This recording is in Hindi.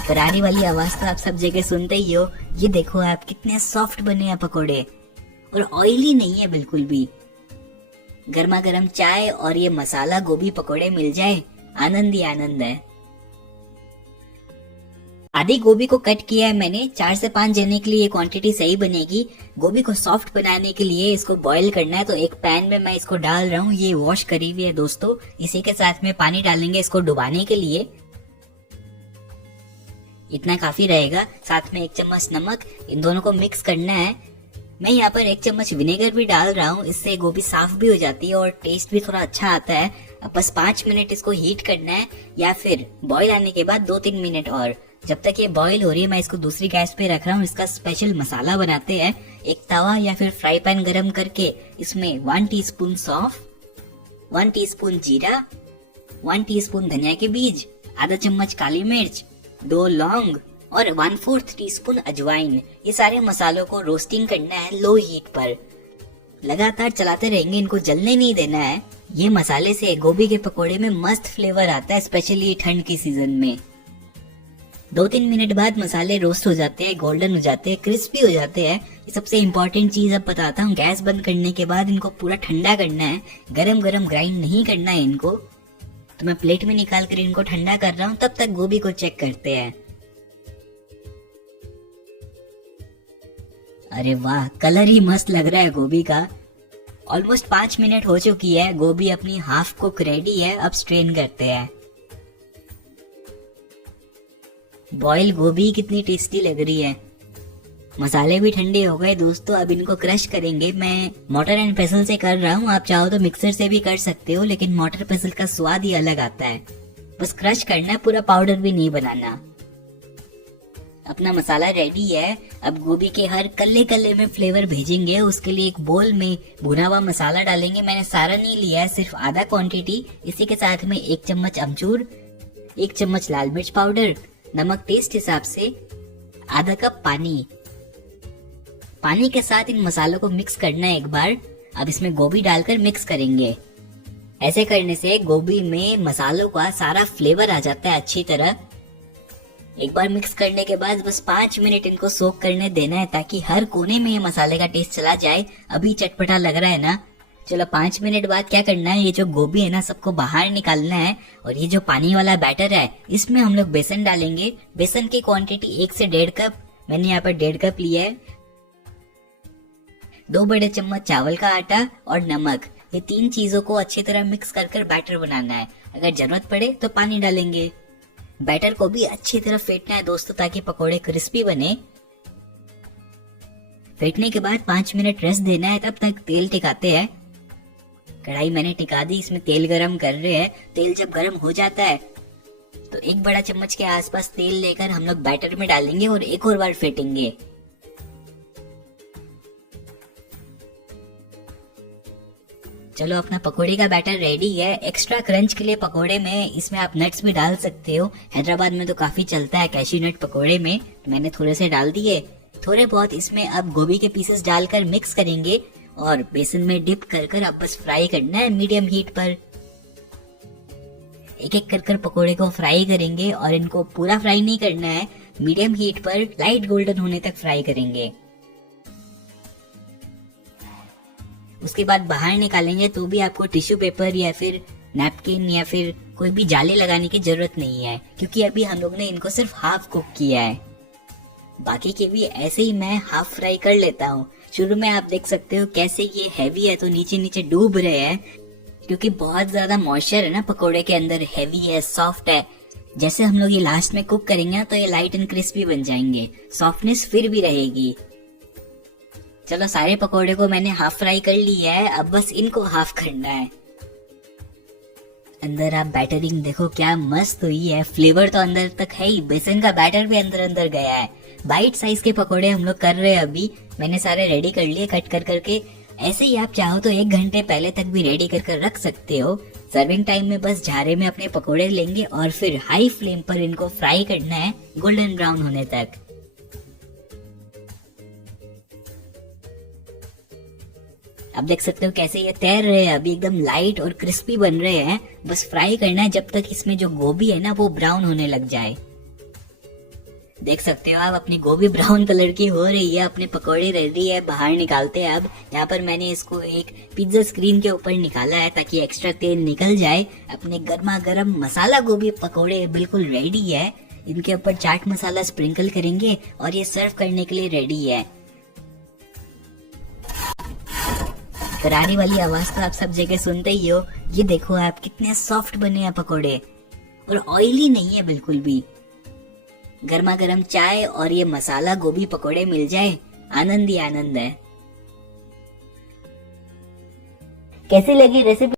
करारी वाली आवाज तो आप सब जगह सुनते ही हो। ये देखो आप कितने सॉफ्ट बने हैं पकोड़े, और ऑयली नहीं है बिल्कुल भी। गर्मा गर्म चाय और ये मसाला गोभी पकोड़े मिल जाए, आनंद ही आनंद है। आधी गोभी को कट किया है मैंने। 4 से 5 जने के लिए ये क्वांटिटी सही बनेगी। गोभी को सॉफ्ट बनाने के लिए इसको बॉईल करना है, तो एक पैन में मैं इसको डाल रहा हूँ। ये वॉश करी हुई है दोस्तों। इसी के साथ में पानी डालेंगे इसको डुबाने के लिए। इतना काफी रहेगा। साथ में 1 चम्मच नमक, इन दोनों को मिक्स करना है। मैं यहाँ पर 1 चम्मच विनेगर भी डाल रहा हूँ, इससे गोभी साफ भी हो जाती है और टेस्ट भी थोड़ा अच्छा आता है। अब बस 5 मिनट इसको हीट करना है, या फिर बॉईल आने के बाद 2-3 मिनट और। जब तक ये बॉईल हो रही है मैं इसको दूसरी गैस पे रख रहा हूँ। इसका स्पेशल मसाला बनाते हैं। एक तवा या फिर फ्राई पैन गरम करके इसमें 1 टीस्पून सौंफ, 1 टीस्पून जीरा, 1 टीस्पून धनिया के बीज, आधा चम्मच काली मिर्च, 2 लौंग और 1/4 टीस्पून अजवाइन। ये सारे मसालों को रोस्टिंग करना है लो हीट पर। लगातार चलाते रहेंगे, इनको जलने नहीं देना है। ये मसाले से गोभी के पकोड़े में मस्त फ्लेवर आता है, स्पेशली ठंड की सीजन में। 2-3 मिनट बाद मसाले रोस्ट हो जाते हैं, गोल्डन हो जाते हैं, क्रिस्पी हो जाते हैं। ये सबसे इम्पोर्टेंट चीज अब बताता हूँ। गैस बंद करने के बाद इनको पूरा ठंडा करना है, गरम गरम ग्राइंड नहीं करना है इनको। तो मैं प्लेट में निकाल कर इनको ठंडा कर रहा हूँ, तब तक गोभी को चेक करते हैं। अरे वाह, कलर ही मस्त लग रहा है गोभी का। ऑलमोस्ट 5 मिनट हो चुकी है, गोभी अपनी हाफ कुक रेडी है। अब स्ट्रेन करते हैं। बॉयल गोभी कितनी टेस्टी लग रही है। मसाले भी ठंडे हो गए दोस्तों। अब इनको क्रश करेंगे। मैं मोटर एंड पेसल से कर रहा हूँ, आप चाहो तो मिक्सर से भी कर सकते हो, लेकिन मोटर पेसल का स्वाद ही अलग आता है। बस क्रश करना है, पूरा पाउडर भी नहीं बनाना। अपना मसाला रेडी है। अब गोभी के हर कल्ले कल्ले में फ्लेवर भेजेंगे। उसके लिए एक बोल में भुना हुआ मसाला डालेंगे। मैंने सारा नहीं लिया है, सिर्फ आधा क्वांटिटी। इसी के साथ में 1 चम्मच अमचूर, 1 चम्मच लाल मिर्च पाउडर, नमक टेस्ट हिसाब से, आधा कप पानी। पानी के साथ इन मसालों को मिक्स करना है एक बार। अब इसमें गोभी डालकर मिक्स करेंगे। ऐसे करने से गोभी में मसालों का सारा फ्लेवर आ जाता है अच्छी तरह। एक बार मिक्स करने के बाद बस 5 मिनट इनको सोक करने देना है, ताकि हर कोने में ये मसाले का टेस्ट चला जाए। अभी चटपटा लग रहा है ना। चलो 5 मिनट बाद क्या करना है, ये जो गोभी है ना सबको बाहर निकालना है। और ये जो पानी वाला बैटर है इसमें हम लोग बेसन डालेंगे। बेसन की क्वांटिटी 1 से 1.5 कप, मैंने यहाँ पर 1.5 कप लिया है। 2 बड़े चम्मच चावल का आटा और नमक, ये 3 चीजों को अच्छी तरह मिक्स कर बैटर बनाना है। अगर जरूरत पड़े तो पानी डालेंगे। बैटर को भी अच्छी तरह फेंटना है दोस्तों, ताकि पकोड़े क्रिस्पी बने। फेंटने के बाद 5 मिनट रेस्ट देना है। तब तक तेल टिकाते हैं। कढ़ाई मैंने टिका दी, इसमें तेल गरम कर रहे हैं। तेल जब गरम हो जाता है तो 1 बड़ा चम्मच के आसपास तेल लेकर हम लोग बैटर में डालेंगे और एक और बार फेंटेंगे। चलो अपना पकोड़े का बैटर रेडी है। एक्स्ट्रा क्रंच के लिए पकोड़े में इसमें आप नट्स भी डाल सकते हो। हैदराबाद में तो काफी चलता है कैश्यू नट पकोड़े में, तो मैंने थोड़े से डाल दिए। थोड़े बहुत इसमें अब गोभी के पीसेस डालकर मिक्स करेंगे और बेसन में डिप कर अब बस फ्राई करना है मीडियम हीट पर। एक एक कर पकोड़े को फ्राई करेंगे और इनको पूरा फ्राई नहीं करना है, मीडियम हीट पर लाइट गोल्डन होने तक फ्राई करेंगे। उसके बाद बाहर निकालेंगे तो भी आपको टिश्यू पेपर या फिर नैपकिन या फिर कोई भी जाली लगाने की जरूरत नहीं है, क्योंकि अभी हम लोग ने इनको सिर्फ हाफ कुक किया है। बाकी के भी ऐसे ही मैं हाफ फ्राई कर लेता हूँ। शुरू में आप देख सकते हो कैसे ये हैवी है, तो नीचे नीचे डूब रहे हैं, क्योंकि बहुत ज्यादा मॉइस्चर है ना पकोड़े के अंदर। हैवी है, सॉफ्ट है। जैसे हम लोग ये लास्ट में कुक करेंगे तो ये लाइट एंड क्रिस्पी बन जाएंगे। सॉफ्टनेस फिर भी रहेगी। चलो सारे पकोड़े को मैंने हाफ फ्राई कर लिया है। अब बस इनको हाफ करना है। अंदर आप बैटरिंग देखो क्या मस्त हुई है। फ्लेवर तो अंदर तक है ही, बेसन का बैटर भी अंदर अंदर गया है। बाइट साइज के पकोड़े हम लोग कर रहे हैं अभी। मैंने सारे रेडी कर लिए कट करके। ऐसे ही आप चाहो तो 1 घंटे पहले तक भी रेडी कर रख सकते हो। सर्विंग टाइम में बस झारे में अपने पकोड़े लेंगे और फिर हाई फ्लेम पर इनको फ्राई करना है गोल्डन ब्राउन होने तक। अब देख सकते हो कैसे ये तैर रहे हैं, अभी एकदम लाइट और क्रिस्पी बन रहे हैं। बस फ्राई करना है जब तक इसमें जो गोभी है ना वो ब्राउन होने लग जाए। देख सकते हो आप, अपनी गोभी ब्राउन कलर की हो रही है, अपने पकोड़े रेडी है, बाहर निकालते हैं। अब यहाँ पर मैंने इसको एक पिज्जा स्क्रीन के ऊपर निकाला है ताकि एक्स्ट्रा तेल निकल जाए। अपने गर्मा गर्म मसाला गोभी पकोड़े बिल्कुल रेडी है। इनके ऊपर चाट मसाला स्प्रिंकल करेंगे और ये सर्व करने के लिए रेडी है। करारी वाली आवाज तो आप सब जगह सुनते ही हो। ये देखो आप, कितने सॉफ्ट बने हैं पकोड़े और ऑयली नहीं है बिल्कुल भी। गर्मा गर्म चाय और ये मसाला गोभी पकोड़े मिल जाए, आनंद ही आनंद है। कैसी लगी रेसिपी?